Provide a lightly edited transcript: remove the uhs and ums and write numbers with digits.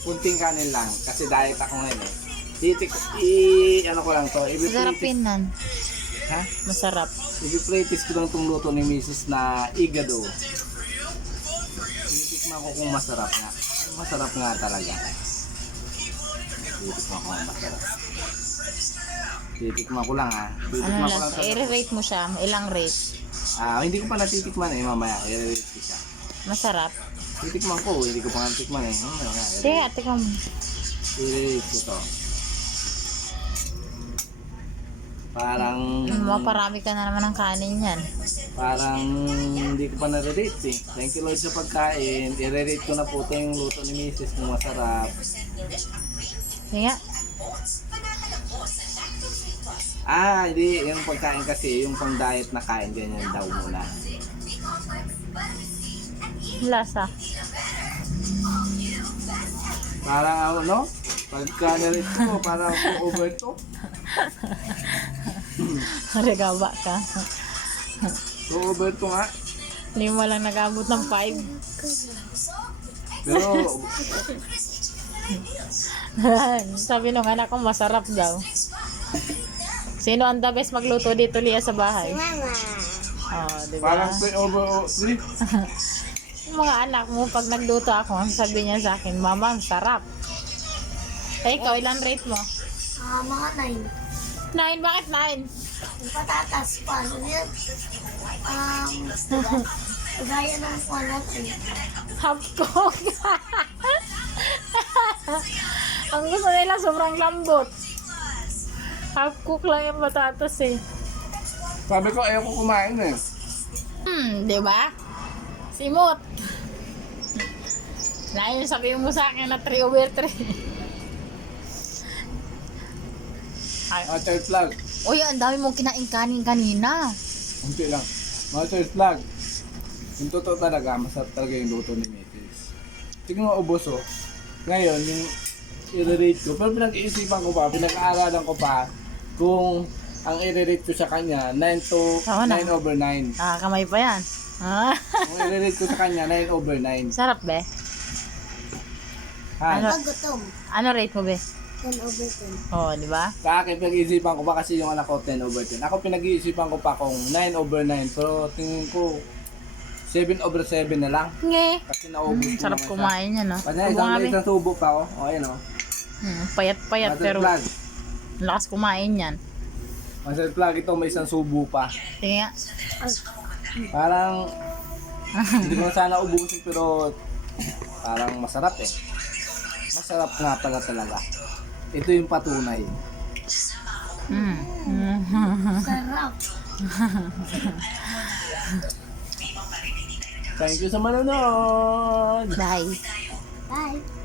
kunting kanin lang kasi diet ako ngayon eh. Ano ko lang to, Masarap yun nan. Ha? Masarap. I-practice ko lang itong luto ni Mrs. na igado. Titikman ko kung masarap nga. Masarap nga talaga. Titikman ko kung masarap. Titikman ko lang ha. Ano Titikman ko lang lang, i-rate mo siya. Ilang rate? Hindi ko pa natitikman eh, mamaya. I-rate ko siya. Masarap. Titikman ko, hindi ko pa nga natikman eh. Sige, tikman mo. I-rate ko to. Parang Maparami ka na naman ng kanin yan. parang hindi ko pa na-rate eh. Thank you Lord sa pagkain. I-rate ko na po ito yung luto ni Mrs. kung masarap. Sige. Hindi. Yung pagkain kasi, yung pang diet na kain, ganyan daw muna. Lasa. Parang ano? Pagka na-rate ko, parang over to. Regaba ka. So over to nga. Hindi mo lang nag-abot ng 5. Pero, Sabi nung anak ko, masarap daw. Sino ang the best magluto dito, Lia, sa bahay? Mama. Oh, diba? parang over 3. Yung mga anak mo, pag nagluto ako, ang sabi niya sa akin, Mama, ang sarap. Eh, ikaw, ilan rate mo? Mga 9. Bakit 9? 9. Yung patatas pa. Ano yun? Gaya ng kuwalat eh. Half cook. Ang gusto nila, sobrang lambot. Half cook lang yung patatas eh. Sabi ko, ayaw ko kumain eh. Di ba? Simot. Ngayon sabihin mo sa akin na 3/3. Third vlog. Uy, ang dami mong kinain kanin kanina. Unti lang. Third vlog. Yung totoo talaga, masarap talaga yung luto ni Mrs. Tingnan mo ubos oh. Ngayon, yung i-rate ko, pero pinag-iisipan ko pa, pinag-aaralan ko pa kung ang i-rate ko sa kanya 9 to Tama na. 9 over 9. Kamay pa yan. Kung i-rate ko sa kanya 9 over 9. Sarap, be. Ha? Ano? Pag gutom. Ano rate mo, be? 10 over 10. Oh, di ba? Sa akin, pinag-iisipan ko pa kasi yung anak ko 10 over 10. Ako pinag-iisipan ko pa kung 9 over 9. Pero tingin ko 7 over 7 na lang. Nge. Kasi naubos ko Sarap naman siya. kumain yan, no? Kanya isang tubo pa ako. O, ayan o. Payat-payat, Master pero vlog. lakas kumain yan. Master vlog, ito may isang subo pa. Sige nga. Parang hindi ko na sana ubusin pero parang masarap eh. Masarap nga pala talaga. Ito yung patunay. Sarap. Thank you sa manonood! Bye. Bye.